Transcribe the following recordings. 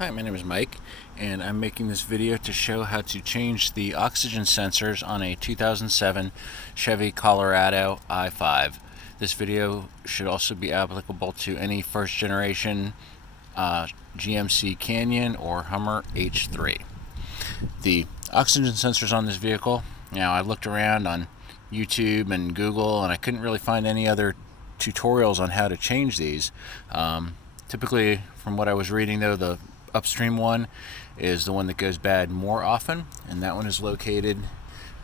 Hi, my name is Mike, and I'm making this video to show how to change the oxygen sensors on a 2007 Chevy Colorado i5. This video should also be applicable to any first generation GMC Canyon or Hummer H3. The oxygen sensors on this vehicle, now I looked around on YouTube and Google and I couldn't really find any other tutorials on how to change these. Typically, from what I was reading though, the upstream one is the one that goes bad more often, and that one is located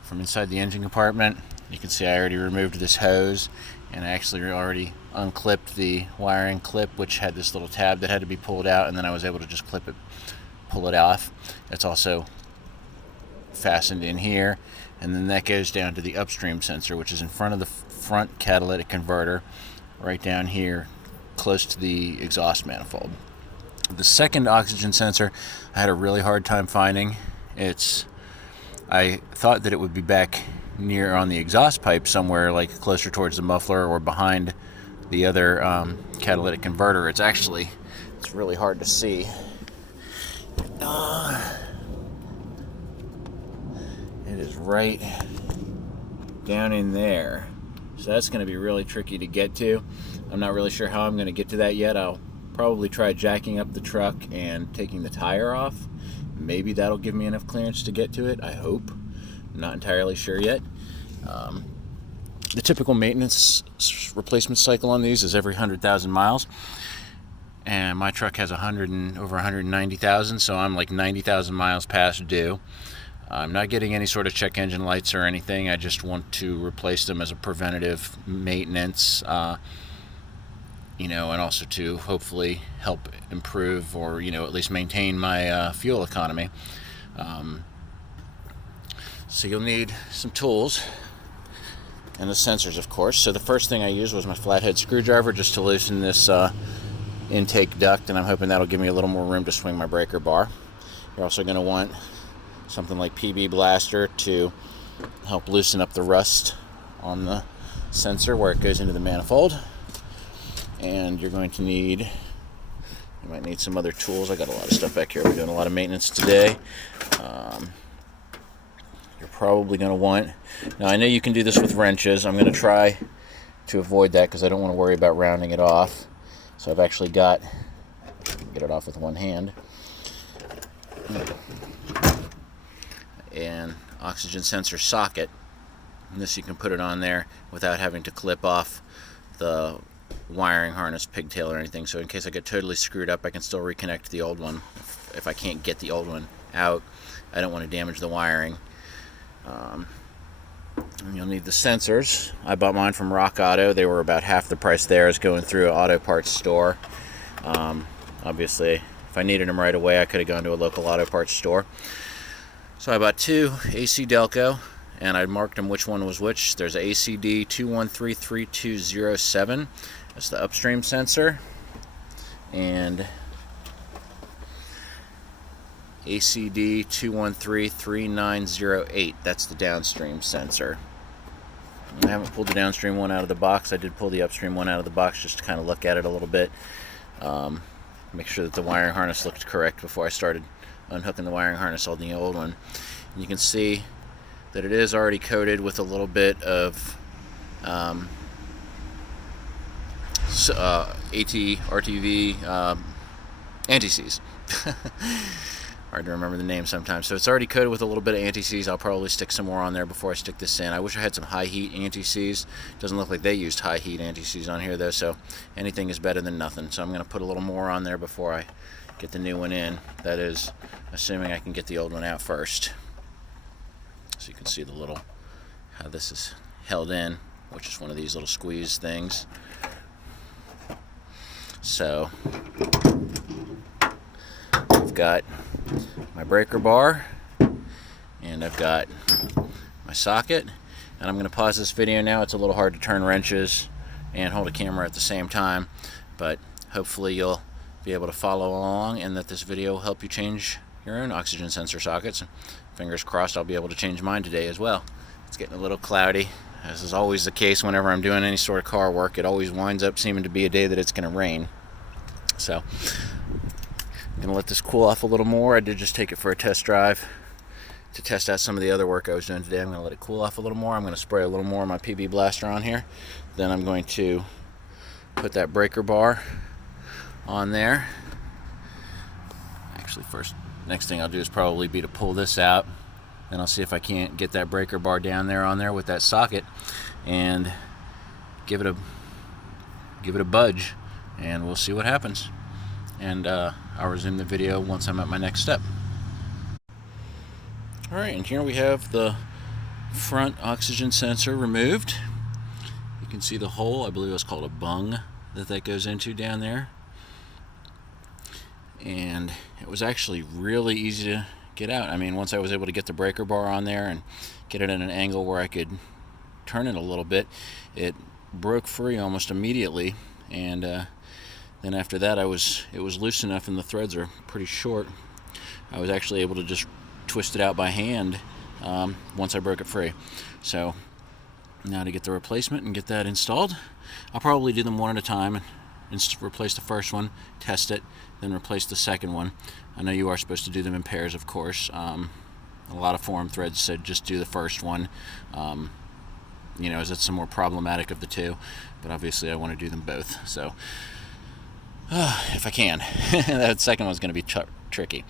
from inside the engine compartment. You can see I already removed this hose, and I actually already unclipped the wiring clip, which had this little tab that had to be pulled out, and then I was able to just pull it off. It's also fastened in here, and then that goes down to the upstream sensor, which is in front of the front catalytic converter, right down here close to the exhaust manifold. The second oxygen sensor I had a really hard time finding. I thought that it would be back near on the exhaust pipe somewhere, like closer towards the muffler or behind the other catalytic converter. It's really hard to see. It is right down in there. So that's going to be really tricky to get to. I'm not really sure how I'm going to get to that yet. I'll probably try jacking up the truck and taking the tire off. Maybe that'll give me enough clearance to get to it, I hope. I'm not entirely sure yet. The typical maintenance replacement cycle on these is every 100,000 miles. And my truck has over 190,000, so I'm like 90,000 miles past due. I'm not getting any sort of check engine lights or anything. I just want to replace them as a preventative maintenance, and also to hopefully help improve or, at least maintain my fuel economy. So you'll need some tools and the sensors, of course. So the first thing I used was my flathead screwdriver just to loosen this intake duct, and I'm hoping that'll give me a little more room to swing my breaker bar. You're also going to want something like PB Blaster to help loosen up the rust on the sensor where it goes into the manifold. And you might need some other tools. I got a lot of stuff back here. We're doing a lot of maintenance today. You're probably going to want, now I know you can do this with wrenches. I'm going to try to avoid that because I don't want to worry about rounding it off. So I've actually get it off with one hand. An oxygen sensor socket. And this you can put it on there without having to clip off the wiring harness pigtail or anything, so in case I get totally screwed up I can still reconnect the old one if I can't get the old one out. I don't want to damage the wiring. And you'll need the sensors. I bought mine from Rock Auto. They were about half the price there as going through an auto parts store. Obviously if I needed them right away I could have gone to a local auto parts store. So I bought two AC Delco, and I marked them which one was which. There's a ACD 2133207. That's the upstream sensor. And ACD 2133908. That's the downstream sensor. I haven't pulled the downstream one out of the box. I did pull the upstream one out of the box just to kind of look at it a little bit. Make sure that the wiring harness looked correct before I started unhooking the wiring harness on the old one. And you can see that it is already coated with a little bit of RTV anti-seize. Hard to remember the name sometimes. So it's already coated with a little bit of anti-seize. I'll probably stick some more on there before I stick this in. I wish I had some high heat anti-seize. Doesn't look like they used high heat anti-seize on here though, so anything is better than nothing. So I'm going to put a little more on there before I get the new one in. That is assuming I can get the old one out first. So you can see how this is held in, which is one of these little squeeze things. So I've got my breaker bar and I've got my socket, and I'm going to pause this video now. It's a little hard to turn wrenches and hold a camera at the same time, but hopefully you'll be able to follow along and that this video will help you change your own oxygen sensor sockets. Fingers crossed I'll be able to change mine today as well. It's getting a little cloudy. As is always the case whenever I'm doing any sort of car work, it always winds up seeming to be a day that it's going to rain. So I'm going to let this cool off a little more. I did just take it for a test drive to test out some of the other work I was doing today. I'm going to let it cool off a little more. I'm going to spray a little more of my PB Blaster on here. Then I'm going to put that breaker bar on there. Actually, next thing I'll do is probably be to pull this out. Then I'll see if I can't get that breaker bar down there on there with that socket and give it a budge, and we'll see what happens. And I'll resume the video once I'm at my next step. Alright, and here we have the front oxygen sensor removed. You can see the hole, I believe it's called a bung that goes into down there. And it was actually really easy to get out. I mean, once I was able to get the breaker bar on there and get it at an angle where I could turn it a little bit, it broke free almost immediately. And then after that, it was loose enough and the threads are pretty short. I was actually able to just twist it out by hand once I broke it free. So now to get the replacement and get that installed, I'll probably do them one at a time and replace the first one, test it, then replace the second one. I know you are supposed to do them in pairs, of course. A lot of forum threads said just do the first one, as it's some more problematic of the two, but obviously I want to do them both. So if I can. That second one's going to be tricky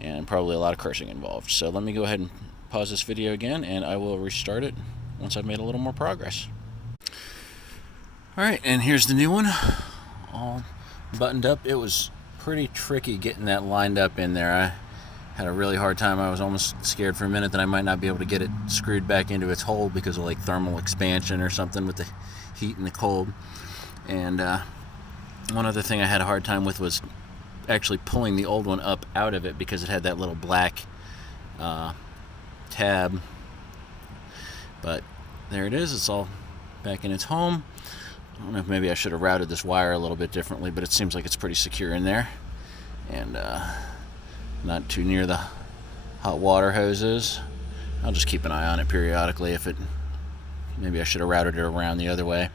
and probably a lot of cursing involved. So let me go ahead and pause this video again, and I will restart it once I've made a little more progress. Alright, and here's the new one, all buttoned up. It was pretty tricky getting that lined up in there. I had a really hard time. I was almost scared for a minute that I might not be able to get it screwed back into its hole because of like thermal expansion or something with the heat and the cold. And one other thing I had a hard time with was actually pulling the old one up out of it because it had that little black tab. But there it is. It's all back in its home. I don't know if maybe I should have routed this wire a little bit differently, but it seems like it's pretty secure in there. And not too near the hot water hoses. I'll just keep an eye on it periodically. Maybe I should have routed it around the other way,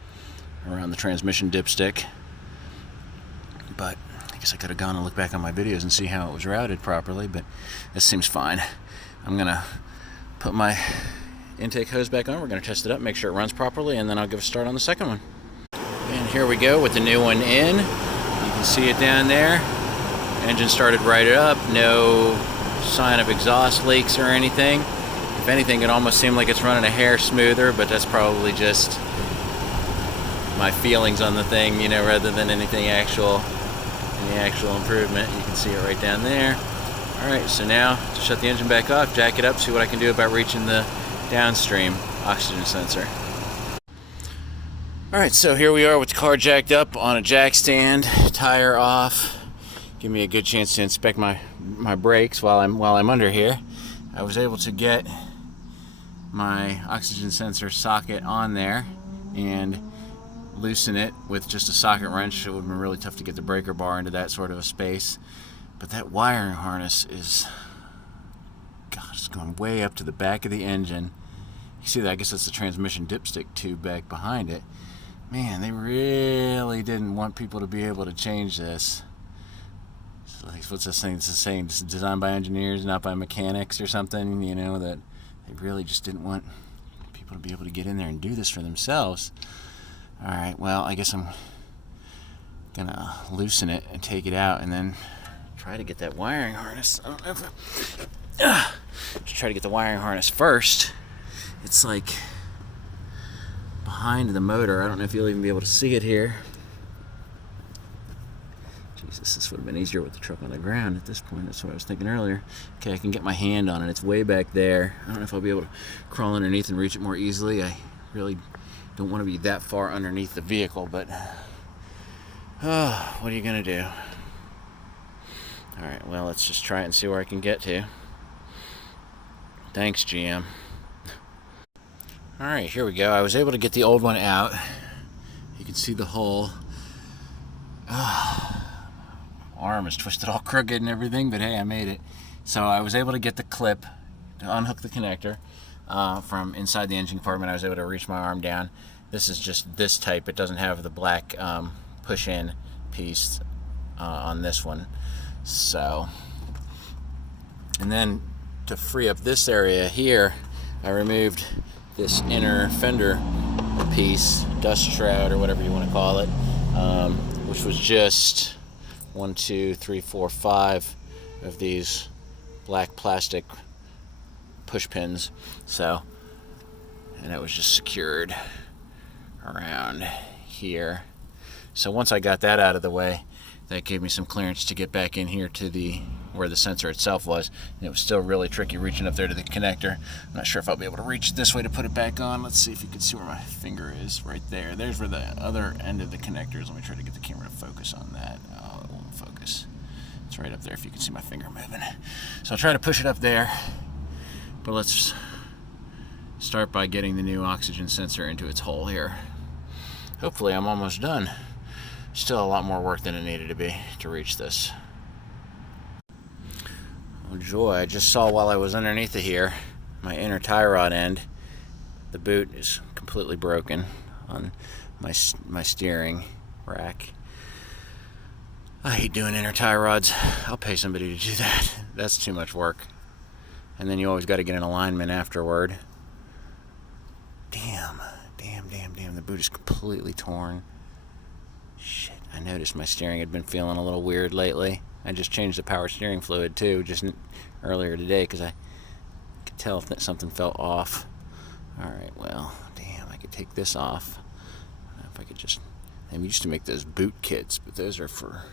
around the transmission dipstick. But I guess I could have gone and looked back on my videos and see how it was routed properly, but this seems fine. I'm gonna put my intake hose back on. We're gonna test it up, make sure it runs properly, and then I'll give a start on the second one. And here we go with the new one in. You can see it down there. Engine started right up. No sign of exhaust leaks or anything. If anything, it almost seemed like it's running a hair smoother, but that's probably just my feelings on the thing, rather than any actual improvement. You can see it right down there. Alright, so now to shut the engine back off, jack it up, see what I can do about reaching the downstream oxygen sensor. Alright, so here we are with the car jacked up on a jack stand, tire off. Give me a good chance to inspect my brakes while I'm under here. I was able to get my oxygen sensor socket on there and loosen it with just a socket wrench. It would have been really tough to get the breaker bar into that sort of a space. But that wiring harness it's going way up to the back of the engine. You see that? I guess that's the transmission dipstick tube back behind it. Man, they really didn't want people to be able to change this. So, what's this thing? It's saying it's designed by engineers, not by mechanics or something, that they really just didn't want people to be able to get in there and do this for themselves. Alright, well, I guess I'm gonna loosen it and take it out and then try to get that wiring harness. I don't know if just try to get the wiring harness first. It's like behind the motor. I don't know if you'll even be able to see it here. Jesus, this would have been easier with the truck on the ground at this point. That's what I was thinking earlier. Okay, I can get my hand on it. It's way back there. I don't know if I'll be able to crawl underneath and reach it more easily. I really don't want to be that far underneath the vehicle, but what are you going to do? Alright, well, let's just try it and see where I can get to. Thanks, GM. Alright, here we go. I was able to get the old one out. You can see the hole. Arm is twisted all crooked and everything, but hey, I made it. So I was able to get the clip to unhook the connector from inside the engine compartment. I was able to reach my arm down. This is just this type. It doesn't have the black push-in piece on this one. So, and then to free up this area here, I removed this inner fender piece, dust shroud or whatever you want to call it, which was just 1, 2, 3, 4, 5 of these black plastic push pins. So, and it was just secured around here. So once I got that out of the way, that gave me some clearance to get back in here to the where the sensor itself was. And it was still really tricky reaching up there to the connector. I'm not sure if I'll be able to reach this way to put it back on. Let's see if you can see where my finger is right there. There's where the other end of the connector is. Let me try to get the camera to focus on that. Oh, it won't focus. It's right up there if you can see my finger moving. So I'll try to push it up there, but let's start by getting the new oxygen sensor into its hole here. Hopefully I'm almost done. Still a lot more work than it needed to be to reach this. Oh joy, I just saw while I was underneath it here, my inner tie rod end, the boot is completely broken on my steering rack. I hate doing inner tie rods. I'll pay somebody to do that. That's too much work. And then you always got to get an alignment afterward. Damn, the boot is completely torn. Shit, I noticed my steering had been feeling a little weird lately. I just changed the power steering fluid too, just earlier today, because I could tell if something felt off. Alright, well, damn, I could take this off. I don't know if I could just... They used to make those boot kits, but those are for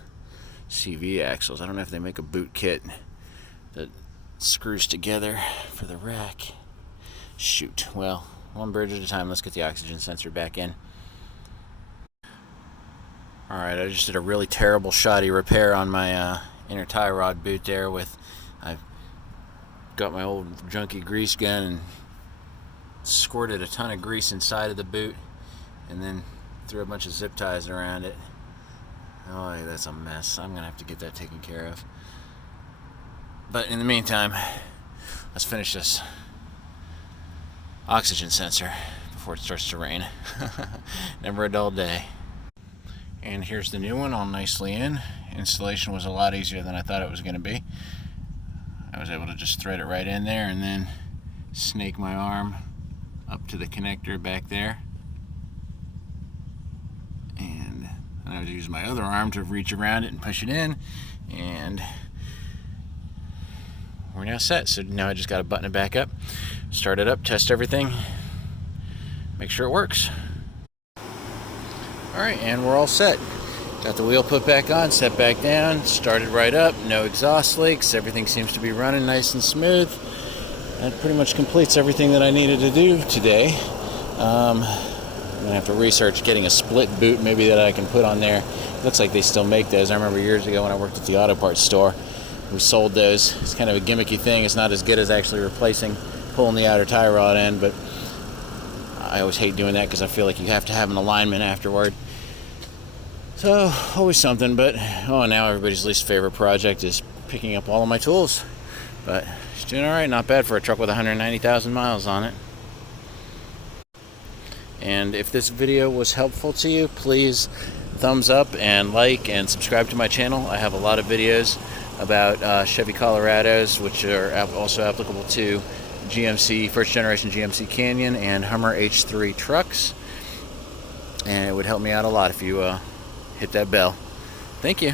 CV axles. I don't know if they make a boot kit that screws together for the rack. Shoot, well, one bridge at a time. Let's get the oxygen sensor back in. Alright, I just did a really terrible shoddy repair on my inner tie rod boot there with... I got my old junky grease gun and squirted a ton of grease inside of the boot and then threw a bunch of zip ties around it. Oh, that's a mess. I'm going to have to get that taken care of. But in the meantime, let's finish this oxygen sensor before it starts to rain. Never a dull day. And here's the new one all nicely in. Installation was a lot easier than I thought it was going to be. I was able to just thread it right in there and then snake my arm up to the connector back there. And I would use my other arm to reach around it and push it in. And we're now set. So now I just got to button it back up, start it up, test everything, make sure it works. Alright, and we're all set. Got the wheel put back on, set back down, started right up, no exhaust leaks, everything seems to be running nice and smooth. That pretty much completes everything that I needed to do today. I'm going to have to research getting a split boot maybe that I can put on there. Looks like they still make those. I remember years ago when I worked at the auto parts store, we sold those. It's kind of a gimmicky thing. It's not as good as actually pulling the outer tie rod in, but I always hate doing that because I feel like you have to have an alignment afterward. So, always something, but now everybody's least favorite project is picking up all of my tools. But it's doing alright, not bad for a truck with 190,000 miles on it. And if this video was helpful to you, please thumbs up and like and subscribe to my channel. I have a lot of videos about Chevy Colorados, which are also applicable to GMC, first generation GMC Canyon and Hummer H3 trucks. And it would help me out a lot if you hit that bell. Thank you.